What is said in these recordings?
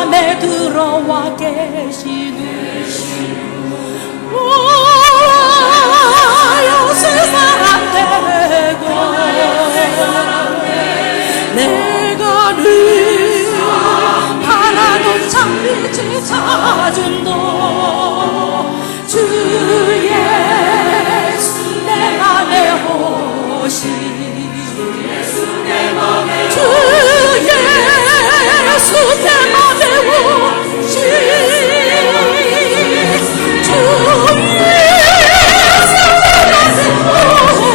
안에 들어와 계시는 세상 안 되고 내가 늘 바라던 참빛을 찾은 너 주 예수 내 맘에 오시 주 예수 내 맘에 오시 주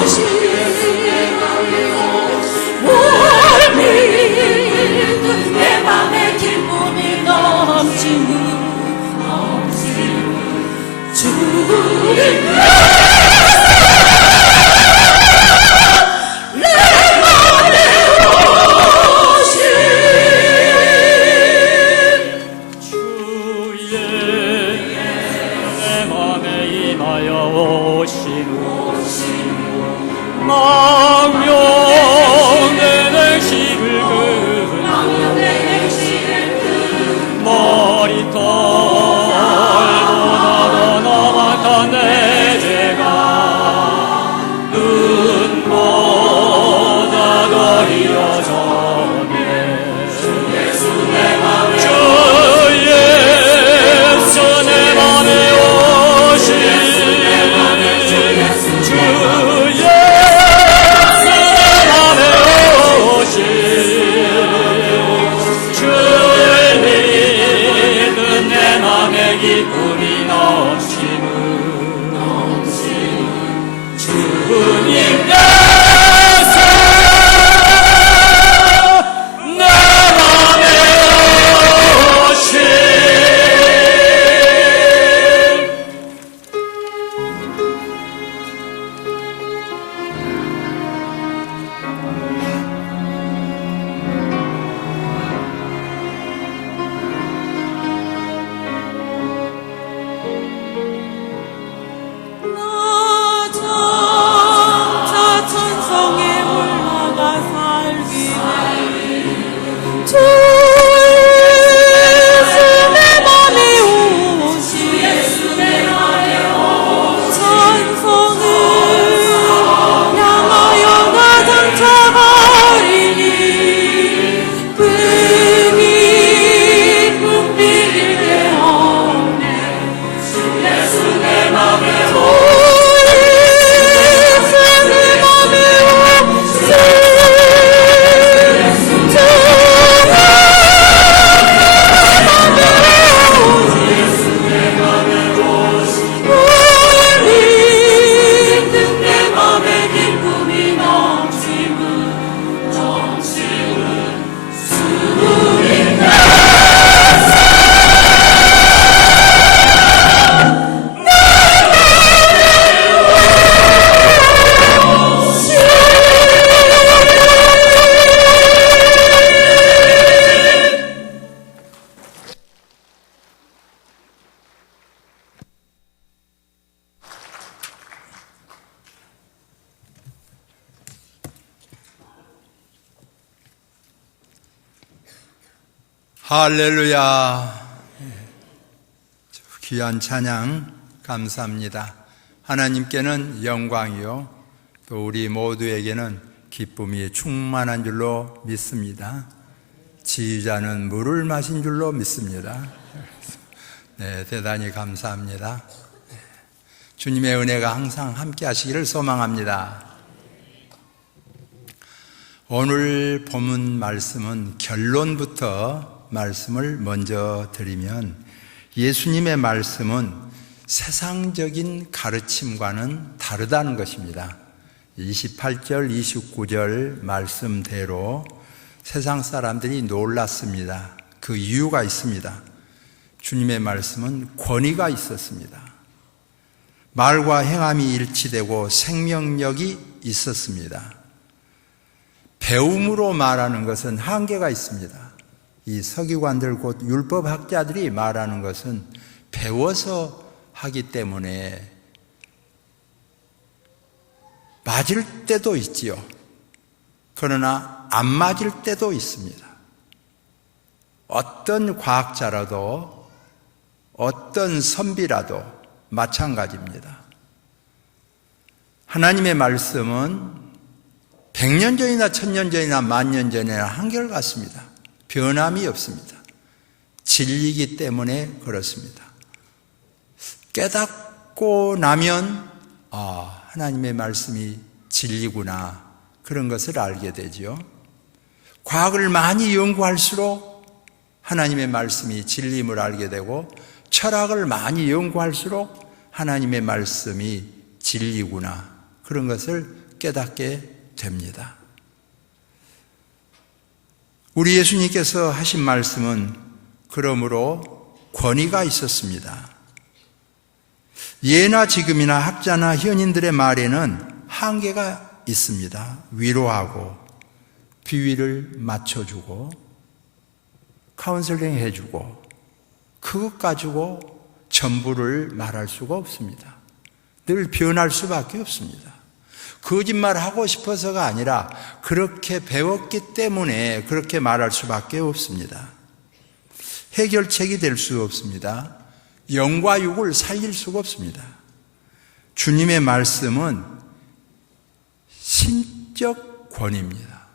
예수 내 맘에 오시 뭘 믿든 내 맘에 기쁨이 넘치는 주님 할렐루야. 귀한 찬양 감사합니다. 하나님께는 영광이요 또 우리 모두에게는 기쁨이 충만한 줄로 믿습니다. 지휘자는 물을 마신 줄로 믿습니다. 네, 대단히 감사합니다. 주님의 은혜가 항상 함께 하시기를 소망합니다. 오늘 본문 말씀은 결론부터 말씀을 먼저 드리면 예수님의 말씀은 세상적인 가르침과는 다르다는 것입니다. 28절, 29절 말씀대로 세상 사람들이 놀랐습니다. 그 이유가 있습니다. 주님의 말씀은 권위가 있었습니다. 말과 행함이 일치되고 생명력이 있었습니다. 배움으로 말하는 것은 한계가 있습니다. 이 서기관들 곧 율법학자들이 말하는 것은 배워서 하기 때문에 맞을 때도 있지요. 그러나 안 맞을 때도 있습니다. 어떤 과학자라도 어떤 선비라도 마찬가지입니다. 하나님의 말씀은 100년 전이나 1000년 전이나 10,000년 전이나 한결같습니다. 변함이 없습니다. 진리이기 때문에 그렇습니다. 깨닫고 나면 하나님의 말씀이 진리구나, 그런 것을 알게 되죠. 과학을 많이 연구할수록 하나님의 말씀이 진리임을 알게 되고, 철학을 많이 연구할수록 하나님의 말씀이 진리구나, 그런 것을 깨닫게 됩니다. 우리 예수님께서 하신 말씀은 그러므로 권위가 있었습니다. 예나 지금이나 학자나 현인들의 말에는 한계가 있습니다. 위로하고 비위를 맞춰주고 카운슬링 해주고 그것 가지고 전부를 말할 수가 없습니다. 늘 변할 수밖에 없습니다. 거짓말하고 싶어서가 아니라 그렇게 배웠기 때문에 그렇게 말할 수밖에 없습니다. 해결책이 될 수 없습니다. 영과 육을 살릴 수가 없습니다. 주님의 말씀은 신적 권위입니다.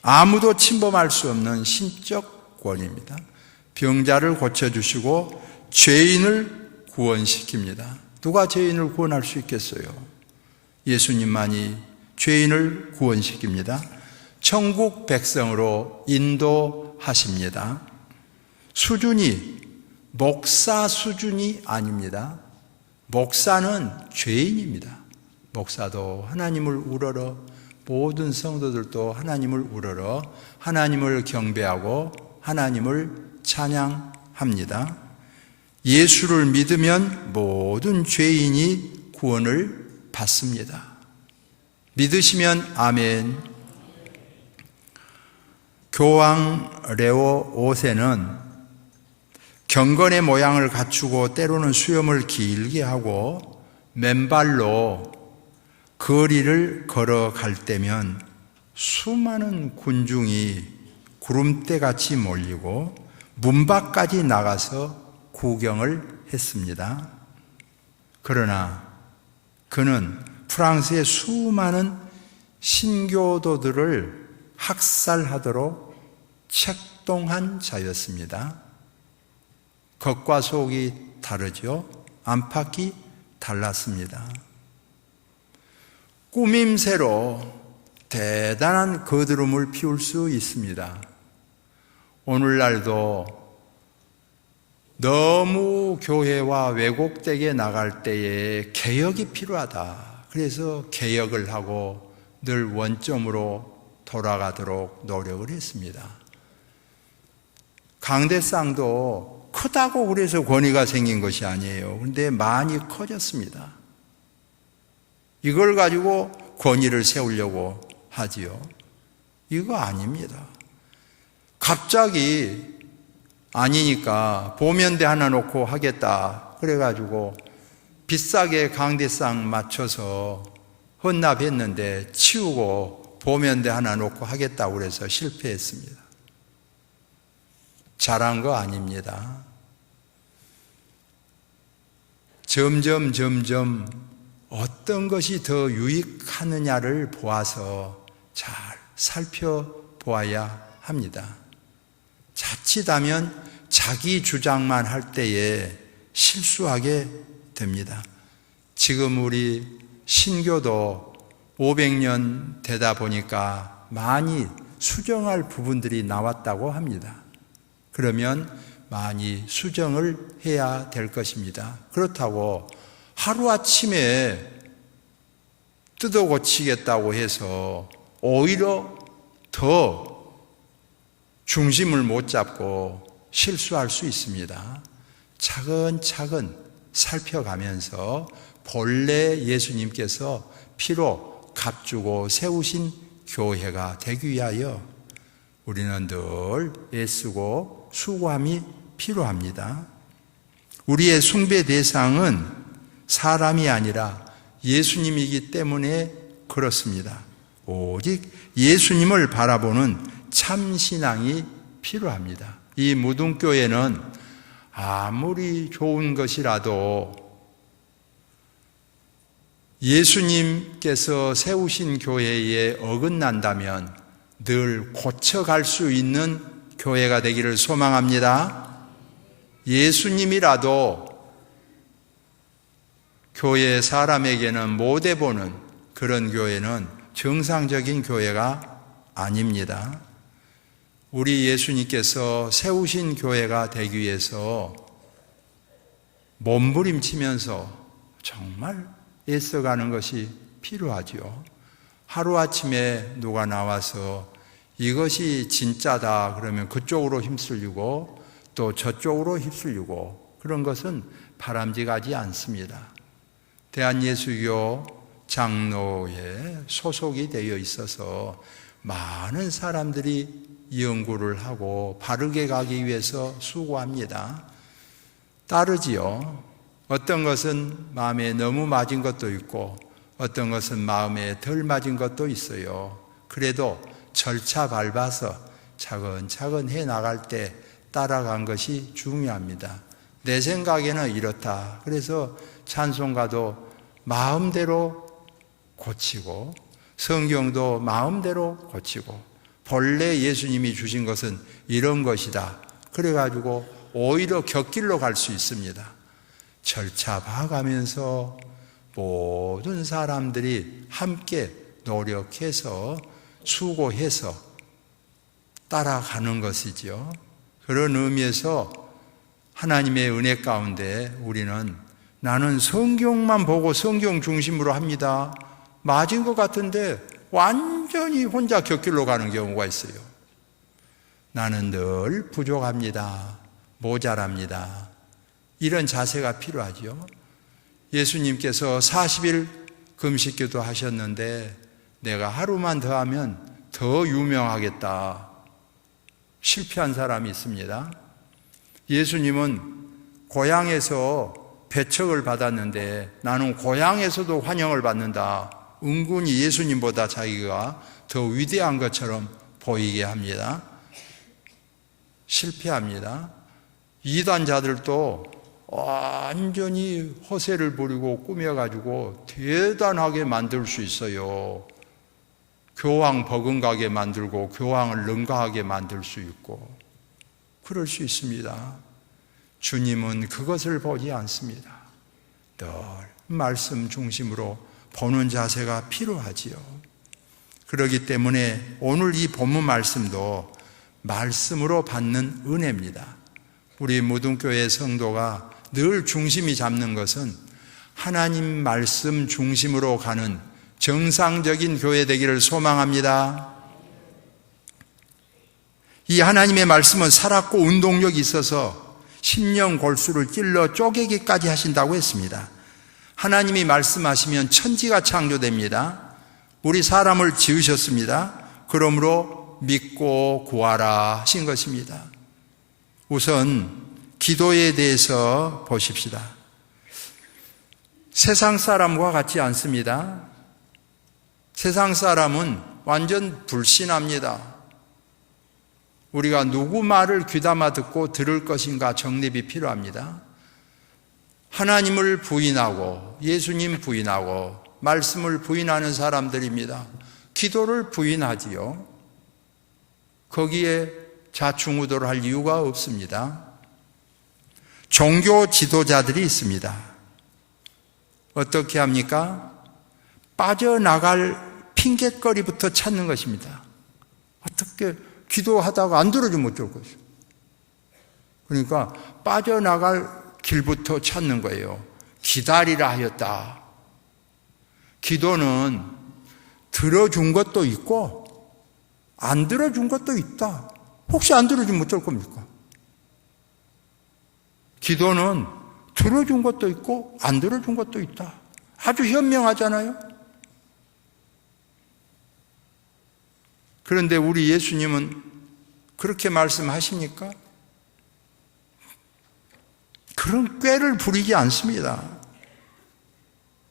아무도 침범할 수 없는 신적 권위입니다. 병자를 고쳐주시고 죄인을 구원시킵니다. 누가 죄인을 구원할 수 있겠어요? 예수님만이 죄인을 구원시킵니다. 천국 백성으로 인도하십니다. 수준이 목사 수준이 아닙니다. 목사는 죄인입니다. 목사도 하나님을 우러러, 모든 성도들도 하나님을 우러러 하나님을 경배하고 하나님을 찬양합니다. 예수를 믿으면 모든 죄인이 구원을 받습니다. 믿으시면 아멘. 교황 레오 5세는 경건의 모양을 갖추고 때로는 수염을 길게 하고 맨발로 거리를 걸어갈 때면 수많은 군중이 구름대같이 몰리고 문 밖까지 나가서 구경을 했습니다. 그러나 그는 프랑스의 수많은 신교도들을 학살하도록 책동한 자였습니다. 겉과 속이 다르죠. 안팎이 달랐습니다. 꾸밈새로 대단한 거드름을 피울 수 있습니다. 오늘날도 너무 교회와 왜곡되게 나갈 때에 개혁이 필요하다. 그래서 개혁을 하고 늘 원점으로 돌아가도록 노력을 했습니다. 강대상도 크다고 그래서 권위가 생긴 것이 아니에요. 그런데 많이 커졌습니다. 이걸 가지고 권위를 세우려고 하지요. 이거 아닙니다. 갑자기 아니니까 보면대 하나 놓고 하겠다 그래가지고 비싸게 강대상 맞춰서 헌납했는데 치우고 보면대 하나 놓고 하겠다고 그래서 실패했습니다. 잘한 거 아닙니다. 점점 어떤 것이 더 유익하느냐를 보아서 잘 살펴보아야 합니다. 자칫하면 자기 주장만 할 때에 실수하게 됩니다. 지금 우리 신교도 500년 되다 보니까 많이 수정할 부분들이 나왔다고 합니다. 그러면 많이 수정을 해야 될 것입니다. 그렇다고 하루아침에 뜯어 고치겠다고 해서 오히려 더 중심을 못 잡고 실수할 수 있습니다. 차근차근 살펴가면서 본래 예수님께서 피로 값주고 세우신 교회가 되기 위하여 우리는 늘 애쓰고 수고함이 필요합니다. 우리의 숭배 대상은 사람이 아니라 예수님이기 때문에 그렇습니다. 오직 예수님을 바라보는 참 신앙이 필요합니다. 이 무등교회는 아무리 좋은 것이라도 예수님께서 세우신 교회에 어긋난다면 늘 고쳐갈 수 있는 교회가 되기를 소망합니다. 예수님이라도 교회 사람에게는 못 해보는 그런 교회는 정상적인 교회가 아닙니다. 우리 예수님께서 세우신 교회가 되기 위해서 몸부림치면서 정말 애써가는 것이 필요하죠. 하루아침에 누가 나와서 이것이 진짜다 그러면 그쪽으로 휩쓸리고 또 저쪽으로 휩쓸리고 그런 것은 바람직하지 않습니다. 대한예수교 장로에 소속이 되어 있어서 많은 사람들이 연구를 하고 바르게 가기 위해서 수고합니다. 따르지요. 어떤 것은 마음에 너무 맞은 것도 있고 어떤 것은 마음에 덜 맞은 것도 있어요. 그래도 절차 밟아서 차근차근 해 나갈 때 따라간 것이 중요합니다. 내 생각에는 이렇다. 그래서 찬송가도 마음대로 고치고 성경도 마음대로 고치고 본래 예수님이 주신 것은 이런 것이다. 그래가지고 오히려 곁길로 갈 수 있습니다. 절차 봐가면서 모든 사람들이 함께 노력해서 수고해서 따라가는 것이죠. 그런 의미에서 하나님의 은혜 가운데 우리는 나는 성경만 보고 성경 중심으로 합니다. 맞은 것 같은데 완전히 혼자 곁길로 가는 경우가 있어요. 나는 늘 부족합니다. 모자랍니다. 이런 자세가 필요하죠. 예수님께서 40일 금식기도 하셨는데 내가 하루만 더 하면 더 유명하겠다. 실패한 사람이 있습니다. 예수님은 고향에서 배척을 받았는데 나는 고향에서도 환영을 받는다. 은근히 예수님보다 자기가 더 위대한 것처럼 보이게 합니다. 실패합니다. 이단자들도 완전히 허세를 부리고 꾸며가지고 대단하게 만들 수 있어요. 교황 버금가게 만들고 교황을 능가하게 만들 수 있고 그럴 수 있습니다. 주님은 그것을 보지 않습니다. 늘 말씀 중심으로 보는 자세가 필요하지요. 그렇기 때문에 오늘 이 본문 말씀도 말씀으로 받는 은혜입니다. 우리 무등교회 성도가 늘 중심이 잡는 것은 하나님 말씀 중심으로 가는 정상적인 교회 되기를 소망합니다. 이 하나님의 말씀은 살았고 운동력이 있어서 심령 골수를 찔러 쪼개기까지 하신다고 했습니다. 하나님이 말씀하시면 천지가 창조됩니다. 우리 사람을 지으셨습니다. 그러므로 믿고 구하라 하신 것입니다. 우선 기도에 대해서 보십시다. 세상 사람과 같지 않습니다. 세상 사람은 완전 불신합니다. 우리가 누구 말을 귀담아 듣고 들을 것인가 정립이 필요합니다. 하나님을 부인하고 예수님 부인하고 말씀을 부인하는 사람들입니다. 기도를 부인하지요. 거기에 좌충우돌 할 이유가 없습니다. 종교 지도자들이 있습니다. 어떻게 합니까? 빠져나갈 핑곗거리부터 찾는 것입니다. 어떻게 기도하다가 안 들어주면 어쩔 것이요. 그러니까 빠져나갈 길부터 찾는 거예요. 기다리라 하였다. 기도는 들어준 것도 있고 안 들어준 것도 있다. 혹시 안 들어주면 어쩔 겁니까? 기도는 들어준 것도 있고 안 들어준 것도 있다. 아주 현명하잖아요. 그런데 우리 예수님은 그렇게 말씀하십니까? 그런 꾀를 부리지 않습니다.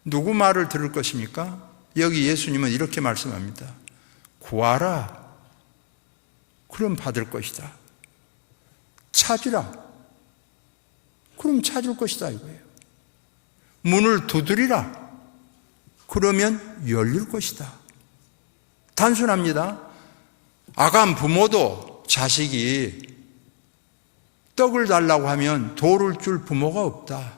누구 말을 들을 것입니까? 여기 예수님은 이렇게 말씀합니다. 구하라. 그럼 받을 것이다. 찾으라. 그럼 찾을 것이다 이거예요. 문을 두드리라. 그러면 열릴 것이다. 단순합니다. 아간 부모도 자식이 떡을 달라고 하면 돌을 줄 부모가 없다.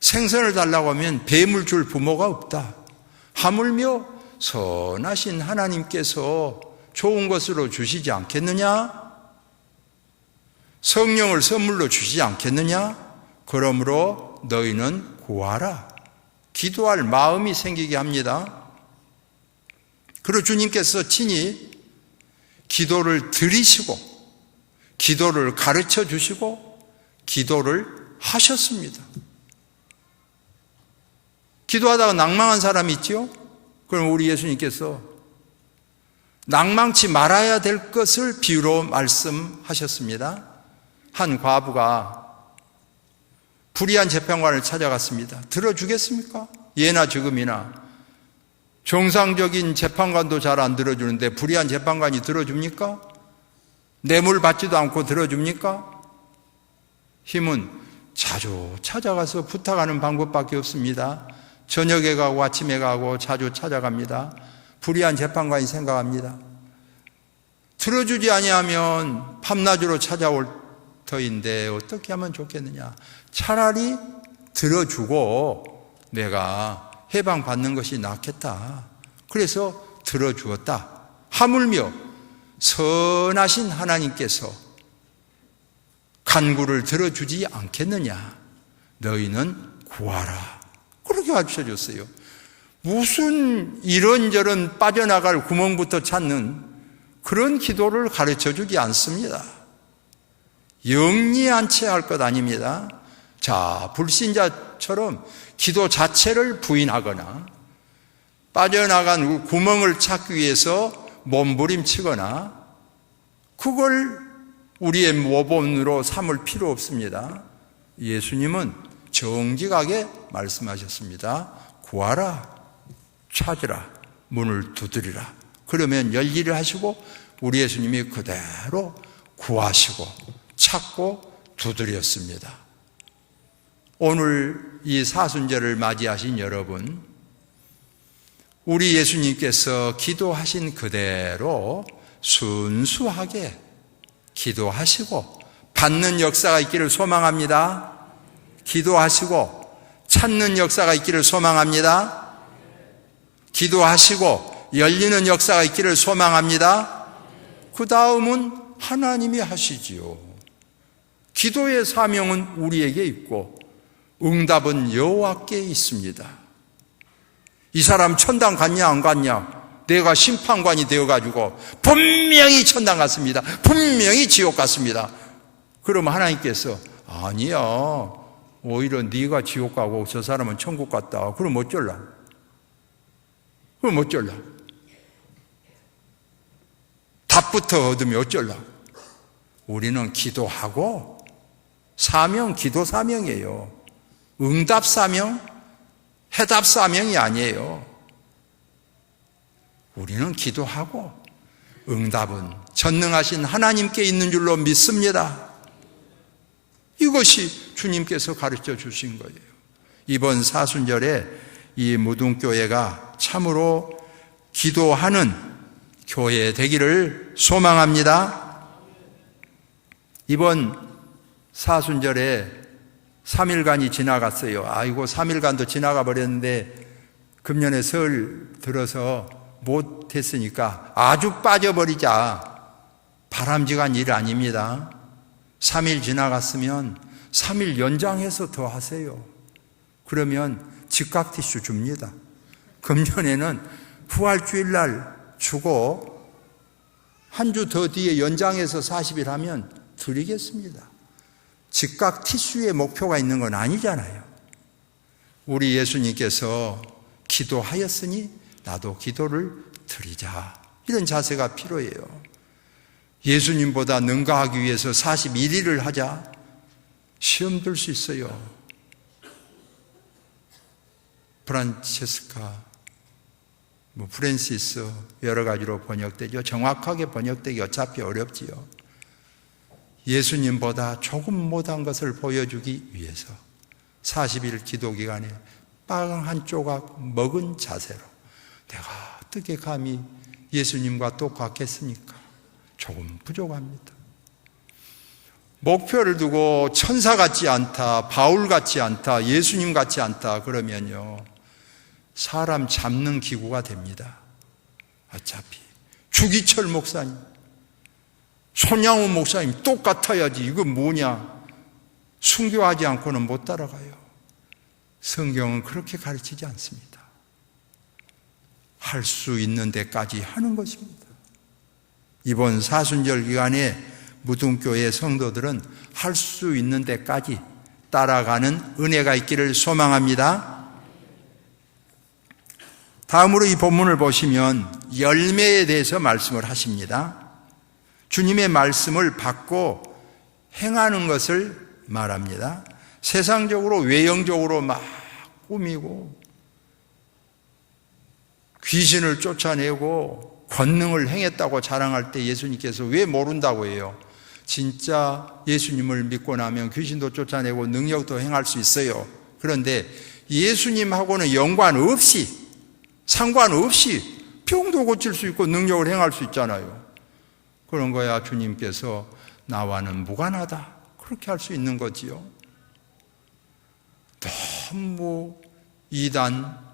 생선을 달라고 하면 뱀을 줄 부모가 없다. 하물며 선하신 하나님께서 좋은 것으로 주시지 않겠느냐? 성령을 선물로 주시지 않겠느냐? 그러므로 너희는 구하라. 기도할 마음이 생기게 합니다. 그리고 주님께서 친히 기도를 드리시고 기도를 가르쳐 주시고 기도를 하셨습니다. 기도하다가 낭망한 사람이 있죠? 그럼 우리 예수님께서 낭망치 말아야 될 것을 비유로 말씀하셨습니다. 한 과부가 불의한 재판관을 찾아갔습니다. 들어주겠습니까? 예나 지금이나 정상적인 재판관도 잘 안 들어주는데 불의한 재판관이 들어줍니까? 뇌물 받지도 않고 들어줍니까? 힘은 자주 찾아가서 부탁하는 방법밖에 없습니다. 저녁에 가고 아침에 가고 자주 찾아갑니다. 불의한 재판관이 생각합니다. 들어주지 아니하면 밤낮으로 찾아올 터인데 어떻게 하면 좋겠느냐. 차라리 들어주고 내가 해방받는 것이 낫겠다. 그래서 들어주었다. 하물며 선하신 하나님께서 간구를 들어주지 않겠느냐. 너희는 구하라. 그렇게 가르쳐줬어요. 무슨 이런저런 빠져나갈 구멍부터 찾는 그런 기도를 가르쳐주지 않습니다. 영리한 채 할 것 아닙니다. 자, 불신자처럼 기도 자체를 부인하거나 빠져나간 구멍을 찾기 위해서 몸부림치거나 그걸 우리의 모범으로 삼을 필요 없습니다. 예수님은 정직하게 말씀하셨습니다. 구하라, 찾으라, 문을 두드리라. 그러면 열기를 하시고 우리 예수님이 그대로 구하시고 찾고 두드렸습니다. 오늘 이 사순절을 맞이하신 여러분, 우리 예수님께서 기도하신 그대로 순수하게 기도하시고 받는 역사가 있기를 소망합니다. 기도하시고 찾는 역사가 있기를 소망합니다. 기도하시고 열리는 역사가 있기를 소망합니다. 그 다음은 하나님이 하시지요. 기도의 사명은 우리에게 있고 응답은 여호와께 있습니다. 이 사람 천당 갔냐 안 갔냐? 내가 심판관이 되어가지고 분명히 천당 갔습니다. 분명히 지옥 갔습니다. 그러면 하나님께서 아니야, 오히려 네가 지옥 가고 저 사람은 천국 갔다. 그럼 어쩔라? 그럼 어쩔라? 답부터 얻으면 어쩔라? 우리는 기도하고 사명, 기도 사명이에요. 응답 사명, 해답 사명이 아니에요. 우리는 기도하고 응답은 전능하신 하나님께 있는 줄로 믿습니다. 이것이 주님께서 가르쳐 주신 거예요. 이번 사순절에 이 무등교회가 참으로 기도하는 교회 되기를 소망합니다. 이번 사순절에 3일간이 지나갔어요. 아이고, 3일간도 지나가 버렸는데 금년에 설 들어서 못했으니까 아주 빠져버리자. 바람직한 일 아닙니다. 3일 지나갔으면 3일 연장해서 더 하세요. 그러면 즉각 티슈 줍니다. 금년에는 부활주일날 주고 한 주 더 뒤에 연장해서 40일 하면 드리겠습니다. 즉각 티슈의 목표가 있는 건 아니잖아요. 우리 예수님께서 기도하였으니 나도 기도를 드리자. 이런 자세가 필요해요. 예수님보다 능가하기 위해서 41일을 하자. 시험 들 수 있어요. 프랜시스 여러 가지로 번역되죠. 정확하게 번역되기 어차피 어렵지요. 예수님보다 조금 못한 것을 보여주기 위해서 40일 기도 기간에 빵 한 조각 먹은 자세로 내가 어떻게 감히 예수님과 똑같겠습니까? 조금 부족합니다. 목표를 두고 천사 같지 않다, 바울 같지 않다, 예수님 같지 않다 그러면요 사람 잡는 기구가 됩니다. 어차피 주기철 목사님, 손양호 목사님 똑같아야지 이건 뭐냐, 순교하지 않고는 못 따라가요. 성경은 그렇게 가르치지 않습니다. 할 수 있는 데까지 하는 것입니다. 이번 사순절 기간에 무등교회 성도들은 할 수 있는 데까지 따라가는 은혜가 있기를 소망합니다. 다음으로 이 본문을 보시면 열매에 대해서 말씀을 하십니다. 주님의 말씀을 받고 행하는 것을 말합니다. 세상적으로 외형적으로 막 꾸미고 귀신을 쫓아내고 권능을 행했다고 자랑할 때 예수님께서 왜 모른다고 해요? 진짜 예수님을 믿고 나면 귀신도 쫓아내고 능력도 행할 수 있어요. 그런데 예수님하고는 연관없이, 상관없이 병도 고칠 수 있고 능력을 행할 수 있잖아요. 그런 거야 주님께서 나와는 무관하다 그렇게 할 수 있는 거지요. 너무 이단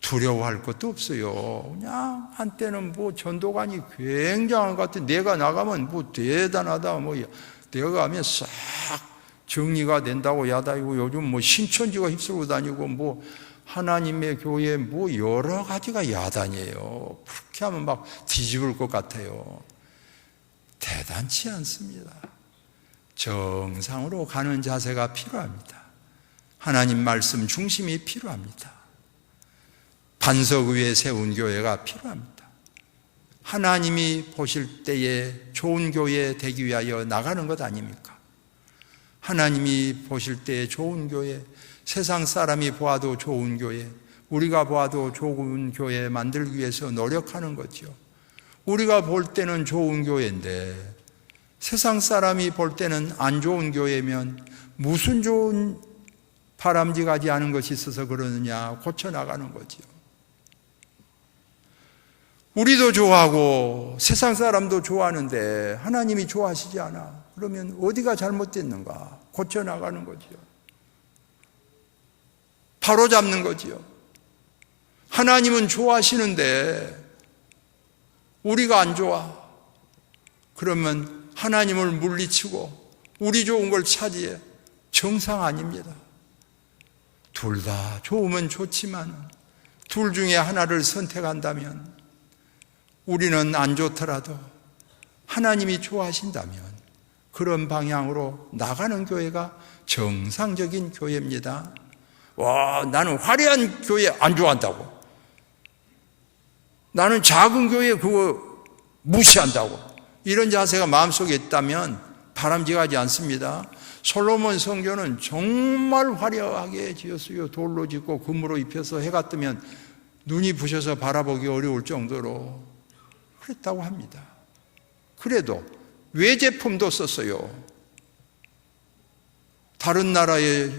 두려워할 것도 없어요. 그냥 한때는 전도관이 굉장한 것 같아. 내가 나가면 대단하다. 내가 가면 싹 정리가 된다고 야단이고 요즘 신천지가 휩쓸고 다니고 하나님의 교회 여러 가지가 야단이에요. 그렇게 하면 막 뒤집을 것 같아요. 대단치 않습니다. 정상으로 가는 자세가 필요합니다. 하나님 말씀 중심이 필요합니다. 반석 위에 세운 교회가 필요합니다. 하나님이 보실 때에 좋은 교회 되기 위하여 나가는 것 아닙니까? 하나님이 보실 때에 좋은 교회, 세상 사람이 보아도 좋은 교회, 우리가 보아도 좋은 교회 만들기 위해서 노력하는 거죠. 우리가 볼 때는 좋은 교회인데 세상 사람이 볼 때는 안 좋은 교회면 무슨 좋은 바람직하지 않은 것이 있어서 그러느냐 고쳐나가는 거죠. 우리도 좋아하고 세상 사람도 좋아하는데 하나님이 좋아하시지 않아. 그러면 어디가 잘못됐는가 고쳐나가는 거죠. 바로잡는 거죠. 하나님은 좋아하시는데 우리가 안 좋아. 그러면 하나님을 물리치고 우리 좋은 걸 차지해. 정상 아닙니다. 둘 다 좋으면 좋지만 둘 중에 하나를 선택한다면 우리는 안 좋더라도 하나님이 좋아하신다면 그런 방향으로 나가는 교회가 정상적인 교회입니다. 나는 화려한 교회 안 좋아한다고. 나는 작은 교회 그거 무시한다고. 이런 자세가 마음속에 있다면 바람직하지 않습니다. 솔로몬 성전은 정말 화려하게 지었어요. 돌로 짓고 금으로 입혀서 해가 뜨면 눈이 부셔서 바라보기 어려울 정도로 그랬다고 합니다. 그래도 외제품도 썼어요. 다른 나라의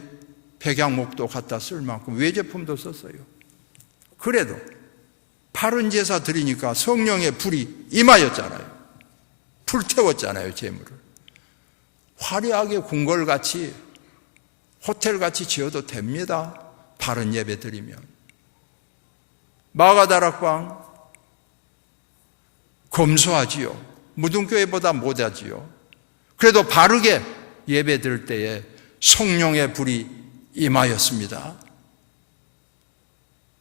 백양목도 갖다 쓸 만큼 외제품도 썼어요. 그래도 바른 제사 드리니까 성령의 불이 임하였잖아요. 불태웠잖아요, 제물을. 화려하게 궁궐같이 호텔같이 지어도 됩니다. 바른 예배 드리면. 마가다락방 검소하지요. 무등교회보다 못하지요. 그래도 바르게 예배 드릴 때에 성령의 불이 임하였습니다.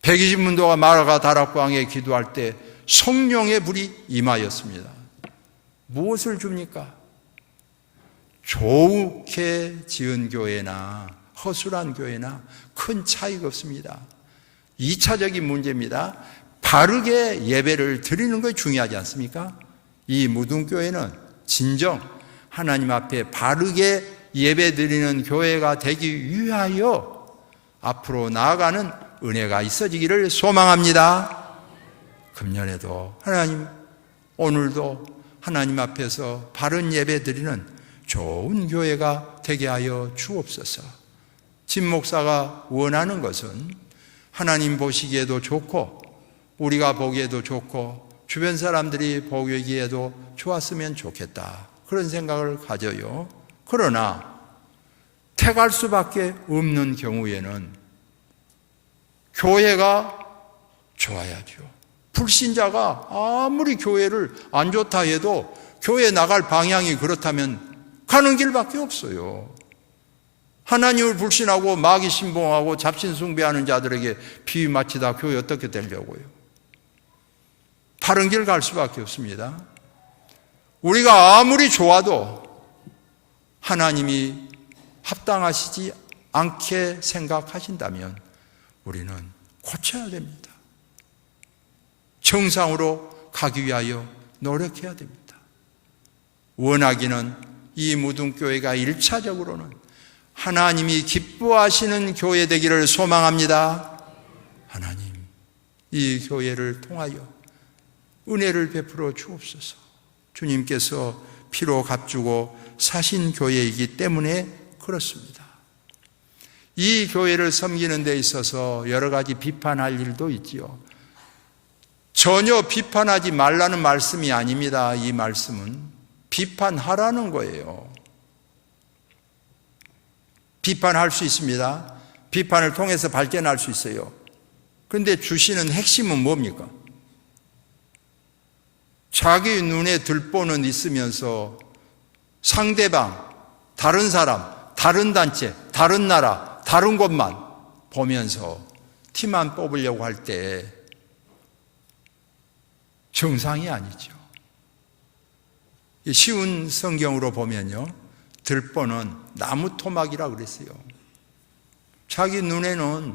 120문도가 마가다락방에 기도할 때 성령의 불이 임하였습니다. 무엇을 줍니까? 좋게 지은 교회나 허술한 교회나 큰 차이가 없습니다. 2차적인 문제입니다. 바르게 예배를 드리는 것이 중요하지 않습니까? 이 무등교회는 진정 하나님 앞에 바르게 예배 드리는 교회가 되기 위하여 앞으로 나아가는 은혜가 있어지기를 소망합니다. 금년에도 하나님, 오늘도 하나님 앞에서 바른 예배 드리는 좋은 교회가 되게 하여 주옵소서. 진 목사가 원하는 것은 하나님 보시기에도 좋고 우리가 보기에도 좋고 주변 사람들이 보기에도 좋았으면 좋겠다, 그런 생각을 가져요. 그러나 택할 수밖에 없는 경우에는 교회가 좋아야죠. 불신자가 아무리 교회를 안 좋다 해도 교회 나갈 방향이 그렇다면 가는 길밖에 없어요. 하나님을 불신하고 마귀 신봉하고 잡신 숭배하는 자들에게 비유 마치다 교회 어떻게 되려고요? 바른 길 갈 수밖에 없습니다. 우리가 아무리 좋아도 하나님이 합당하시지 않게 생각하신다면 우리는 고쳐야 됩니다. 정상으로 가기 위하여 노력해야 됩니다. 원하기는 이 무등교회가 1차적으로는 하나님이 기뻐하시는 교회 되기를 소망합니다. 하나님, 이 교회를 통하여 은혜를 베풀어 주옵소서. 주님께서 피로 값주고 사신 교회이기 때문에 그렇습니다. 이 교회를 섬기는 데 있어서 여러 가지 비판할 일도 있지요. 전혀 비판하지 말라는 말씀이 아닙니다. 이 말씀은 비판하라는 거예요. 비판할 수 있습니다. 비판을 통해서 발견할 수 있어요. 그런데 주시는 핵심은 뭡니까? 자기 눈에 들보는 있으면서 상대방, 다른 사람, 다른 단체, 다른 나라, 다른 곳만 보면서 티만 뽑으려고 할 때 정상이 아니죠. 쉬운 성경으로 보면요, 들보는 나무 토막이라 그랬어요. 자기 눈에는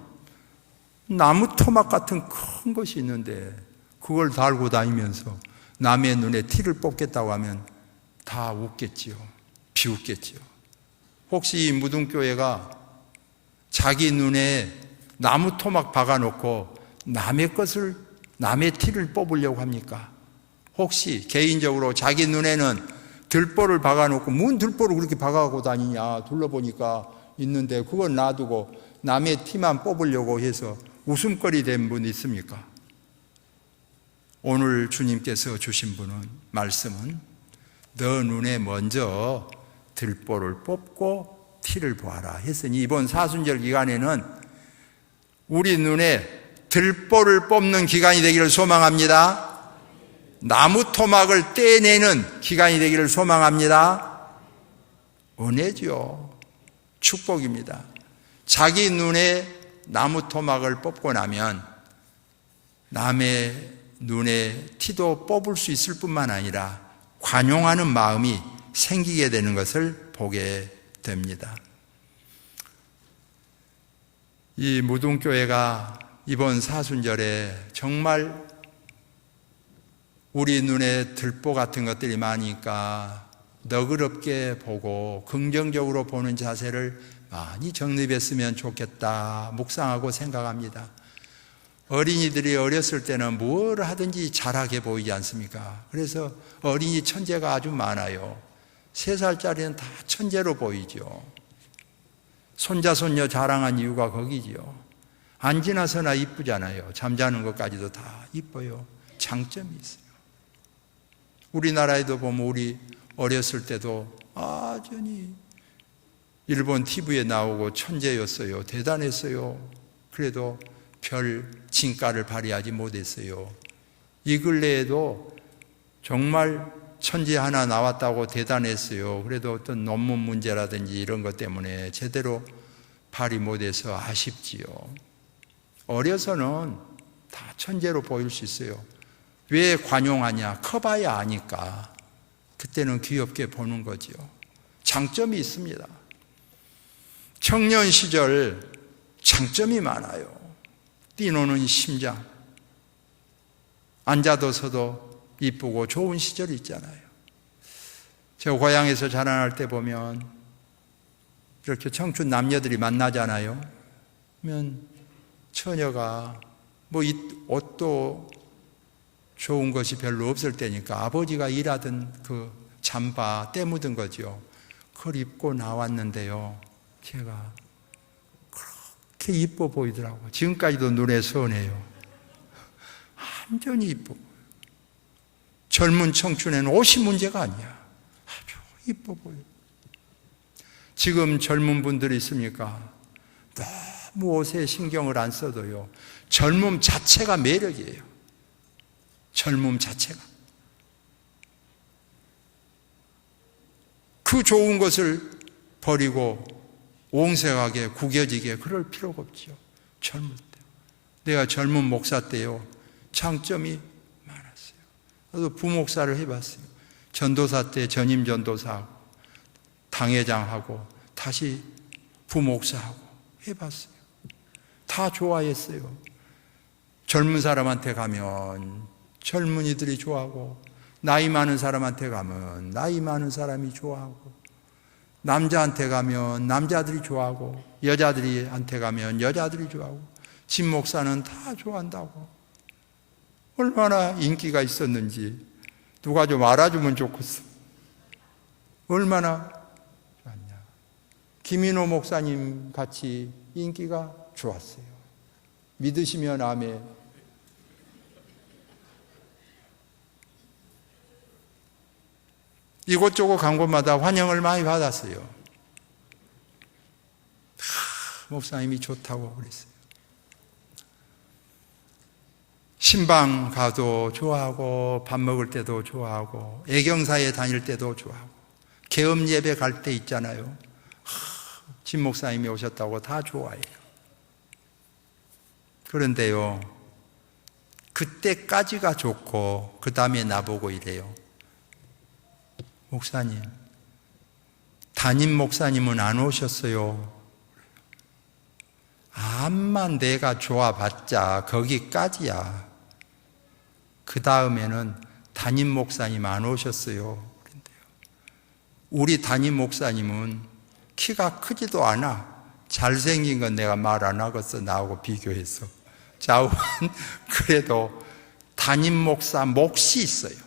나무 토막 같은 큰 것이 있는데 그걸 달고 다니면서 남의 눈에 티를 뽑겠다고 하면 다 웃겠지요. 비웃겠지요. 혹시 이 무등교회가 자기 눈에 나무 토막 박아놓고 남의 것을, 남의 티를 뽑으려고 합니까? 혹시 개인적으로 자기 눈에는 들보를 박아놓고 뭔 들보를 그렇게 박아갖고 다니냐, 둘러보니까 있는데 그건 놔두고 남의 티만 뽑으려고 해서 웃음거리 된 분 있습니까? 오늘 주님께서 주신 분은, 말씀은 너 눈에 먼저 들보를 뽑고 티를 보아라 했으니 이번 사순절 기간에는 우리 눈에 들보를 뽑는 기간이 되기를 소망합니다. 나무 토막을 떼내는 기간이 되기를 소망합니다. 은혜죠. 축복입니다. 자기 눈에 나무 토막을 뽑고 나면 남의 눈에 티도 뽑을 수 있을 뿐만 아니라 관용하는 마음이 생기게 되는 것을 보게 됩니다. 이 무등교회가 이번 사순절에 정말 우리 눈에 들보 같은 것들이 많으니까 너그럽게 보고 긍정적으로 보는 자세를 많이 정립했으면 좋겠다 묵상하고 생각합니다. 어린이들이 어렸을 때는 뭘 하든지 잘하게 보이지 않습니까? 그래서 어린이 천재가 아주 많아요. 3살짜리는 다 천재로 보이죠. 손자 손녀 자랑한 이유가 거기지요. 안 지나서나 이쁘잖아요. 잠자는 것까지도 다 이뻐요. 장점이 있어요. 우리나라에도 보면 우리 어렸을 때도 아전히 일본 TV에 나오고 천재였어요. 대단했어요. 그래도 별 진가를 발휘하지 못했어요. 이 근래에도 정말 천재 하나 나왔다고 대단했어요. 그래도 어떤 논문 문제라든지 이런 것 때문에 제대로 발휘 못해서 아쉽지요. 어려서는 다 천재로 보일 수 있어요. 왜 관용하냐? 커봐야 아니까. 그때는 귀엽게 보는 거지요. 장점이 있습니다. 청년 시절 장점이 많아요. 뛰노는 심장, 앉아도 서도 이쁘고 좋은 시절이 있잖아요. 제가 고향에서 자라날 때 보면 이렇게 청춘 남녀들이 만나잖아요. 그러면 처녀가 뭐 옷도 좋은 것이 별로 없을 때니까 아버지가 일하던 그 잠바 때 묻은 거죠. 그걸 입고 나왔는데요, 제가 그렇게 이뻐 보이더라고요. 지금까지도 눈에 선해요. 완전히 이뻐. 젊은 청춘에는 옷이 문제가 아니야. 아주 이뻐 보여. 지금 젊은 분들이 있습니까? 너무 옷에 신경을 안 써도요, 젊음 자체가 매력이에요. 젊음 자체가. 그 좋은 것을 버리고 옹색하게 구겨지게 그럴 필요가 없죠. 젊을 때. 내가 젊은 목사 때요, 장점이 많았어요. 저도 부목사를 해봤어요. 전도사 때 전임 전도사하고 당회장하고 다시 부목사하고 해봤어요. 다 좋아했어요. 젊은 사람한테 가면 젊은이들이 좋아하고, 나이 많은 사람한테 가면 나이 많은 사람이 좋아하고, 남자한테 가면 남자들이 좋아하고, 여자들한테 가면 여자들이 좋아하고, 진 목사는 다 좋아한다고. 얼마나 인기가 있었는지 누가 좀 알아주면 좋겠어. 얼마나 좋았냐. 김인호 목사님 같이 인기가 좋았어요. 믿으시면 아멘. 이곳저곳 간 곳마다 환영을 많이 받았어요. 목사님이 좋다고 그랬어요. 신방 가도 좋아하고, 밥 먹을 때도 좋아하고, 애경사에 다닐 때도 좋아하고, 개업 예배 갈 때 있잖아요. 진 목사님이 오셨다고 다 좋아해요. 그런데요, 그때까지가 좋고 그 다음에 나보고 이래요. 목사님, 담임 목사님은 안 오셨어요. 암만 내가 좋아봤자 거기까지야. 그 다음에는 담임 목사님 안 오셨어요. 그런데요, 우리 담임 목사님은 키가 크지도 않아. 잘생긴 건 내가 말 안 하겠어. 나하고 비교해서. 자원 그래도 담임 목사 몫이 있어요.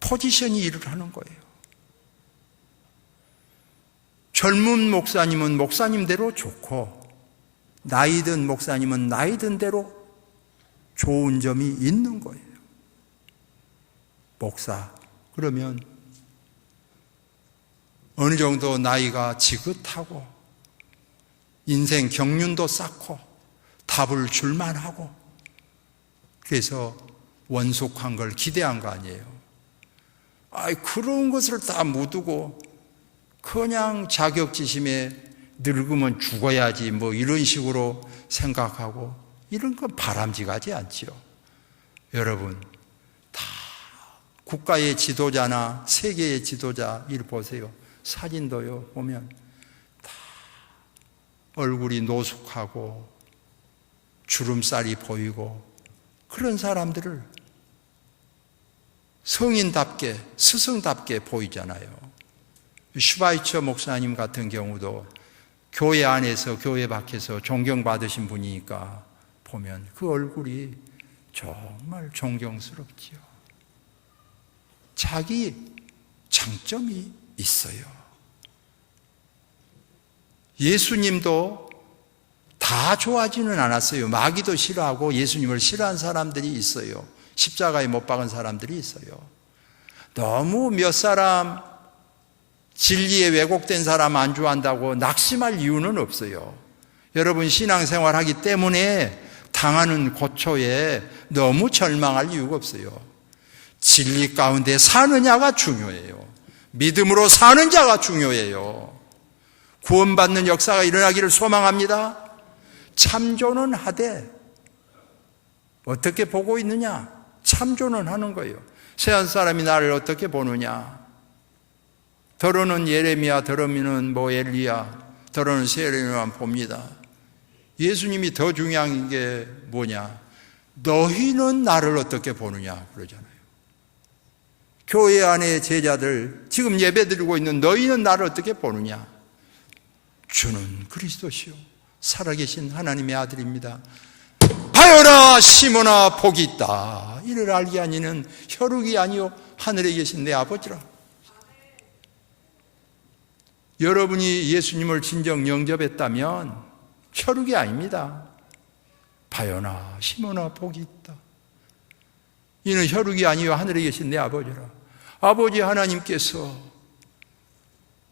포지션이 일을 하는 거예요. 젊은 목사님은 목사님대로 좋고, 나이 든 목사님은 나이 든 대로 좋은 점이 있는 거예요. 목사, 그러면 어느 정도 나이가 지긋하고 인생 경륜도 쌓고 답을 줄만 하고, 그래서 원숙한 걸 기대한 거 아니에요. 그런 것을 다 묻고 그냥 자격지심에 늙으면 죽어야지 뭐 이런 식으로 생각하고, 이런 건 바람직하지 않지요. 여러분, 다 국가의 지도자나 세계의 지도자 일 보세요. 사진도요 보면 다 얼굴이 노숙하고 주름살이 보이고, 그런 사람들을 성인답게, 스승답게 보이잖아요. 슈바이처 목사님 같은 경우도 교회 안에서 교회 밖에서 존경받으신 분이니까 보면 그 얼굴이 정말 존경스럽지요. 자기 장점이 있어요. 예수님도 다 좋아하지는 않았어요. 마귀도 싫어하고 예수님을 싫어하는 사람들이 있어요. 십자가에 못 박은 사람들이 있어요. 너무 몇 사람, 진리에 왜곡된 사람 안 좋아한다고 낙심할 이유는 없어요. 여러분, 신앙생활 하기 때문에 당하는 고초에 너무 절망할 이유가 없어요. 진리 가운데 사느냐가 중요해요. 믿음으로 사는 자가 중요해요. 구원받는 역사가 일어나기를 소망합니다. 참조는 하되 어떻게 보고 있느냐? 참조는 하는 거예요. 세상 사람이 나를 어떻게 보느냐? 더러는 예레미야, 더러는 뭐 엘리야, 더러는 세례요한 봅니다. 예수님이 더 중요한 게 뭐냐? 너희는 나를 어떻게 보느냐 그러잖아요. 교회 안에 제자들, 지금 예배 드리고 있는 너희는 나를 어떻게 보느냐? 주는 그리스도시요 살아계신 하나님의 아들입니다. 하여라 시몬아 복이 있다. 이를 알게 하니는 혈육이 아니요 하늘에 계신 내 아버지라. 여러분이 예수님을 진정 영접했다면 혈육이 아닙니다. 바요나 시몬아 복이 있다. 이는 혈육이 아니요 하늘에 계신 내 아버지라. 아버지 하나님께서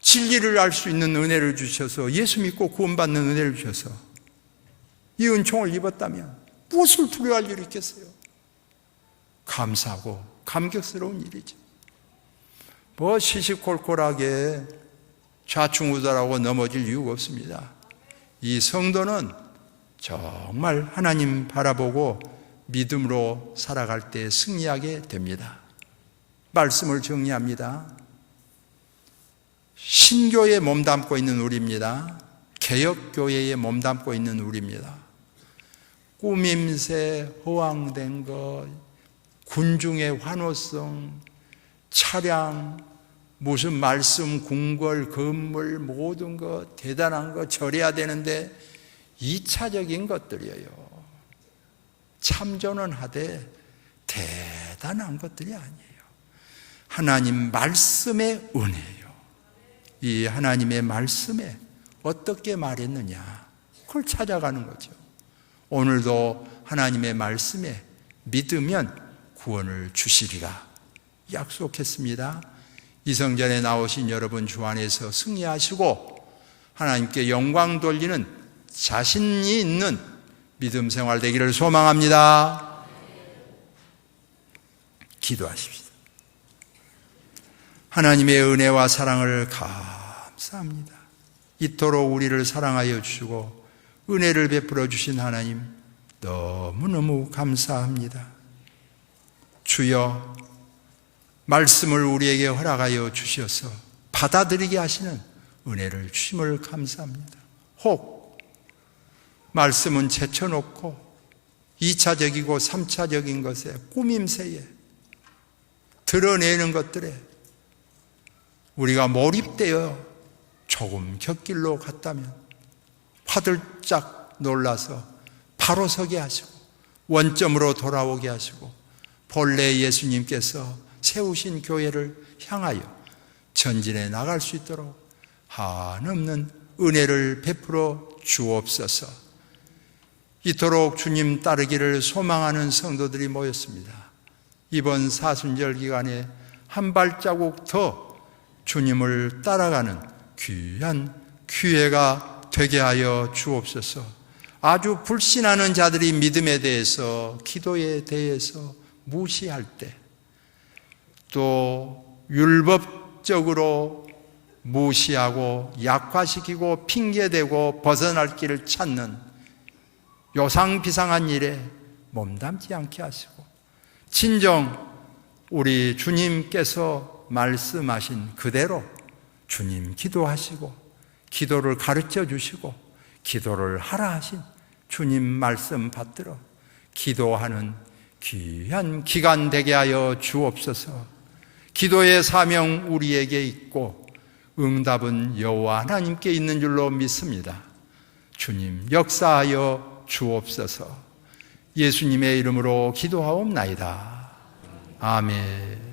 진리를 알 수 있는 은혜를 주셔서 예수 믿고 구원받는 은혜를 주셔서 이 은총을 입었다면 무엇을 두려워할 일이 있겠어요? 감사하고 감격스러운 일이죠. 뭐 시시콜콜하게 좌충우돌하고 넘어질 이유가 없습니다. 이 성도는 정말 하나님 바라보고 믿음으로 살아갈 때 승리하게 됩니다. 말씀을 정리합니다. 신교에 몸담고 있는 우리입니다. 개혁교회에 몸담고 있는 우리입니다. 꾸밈새, 허황된 것, 군중의 환호성, 차량, 무슨 말씀, 궁궐, 건물, 모든 것, 대단한 것 절해야 되는데 2차적인 것들이에요. 참조는 하되 대단한 것들이 아니에요. 하나님 말씀의 은혜예요. 이 하나님의 말씀에 어떻게 말했느냐, 그걸 찾아가는 거죠. 오늘도 하나님의 말씀에 믿으면 구원을 주시리라 약속했습니다. 이성전에 나오신 여러분 주 안에서 승리하시고 하나님께 영광 돌리는 자신이 있는 믿음 생활 되기를 소망합니다. 기도하십시다. 하나님의 은혜와 사랑을 감사합니다. 이토록 우리를 사랑하여 주시고 은혜를 베풀어 주신 하나님 너무너무 감사합니다. 주여, 말씀을 우리에게 허락하여 주셔서 받아들이게 하시는 은혜를 주심을 감사합니다. 혹 말씀은 제쳐놓고 2차적이고 3차적인 것에 꾸밈새에 드러내는 것들에 우리가 몰입되어 조금 곁길로 갔다면 화들짝 놀라서 바로 서게 하시고 원점으로 돌아오게 하시고 본래 예수님께서 세우신 교회를 향하여 전진해 나갈 수 있도록 한없는 은혜를 베풀어 주옵소서. 이토록 주님 따르기를 소망하는 성도들이 모였습니다. 이번 사순절 기간에 한 발자국 더 주님을 따라가는 귀한 기회가 되게 하여 주옵소서. 아주 불신하는 자들이 믿음에 대해서, 기도에 대해서 무시할 때, 또 율법적으로 무시하고 약화시키고 핑계대고 벗어날 길을 찾는 요상비상한 일에 몸담지 않게 하시고, 진정 우리 주님께서 말씀하신 그대로 주님 기도하시고 기도를 가르쳐 주시고 기도를 하라 하신 주님 말씀 받들어 기도하는 귀한 기간 되게 하여 주옵소서. 기도의 사명 우리에게 있고 응답은 여호와 하나님께 있는 줄로 믿습니다. 주님 역사하여 주옵소서. 예수님의 이름으로 기도하옵나이다. 아멘.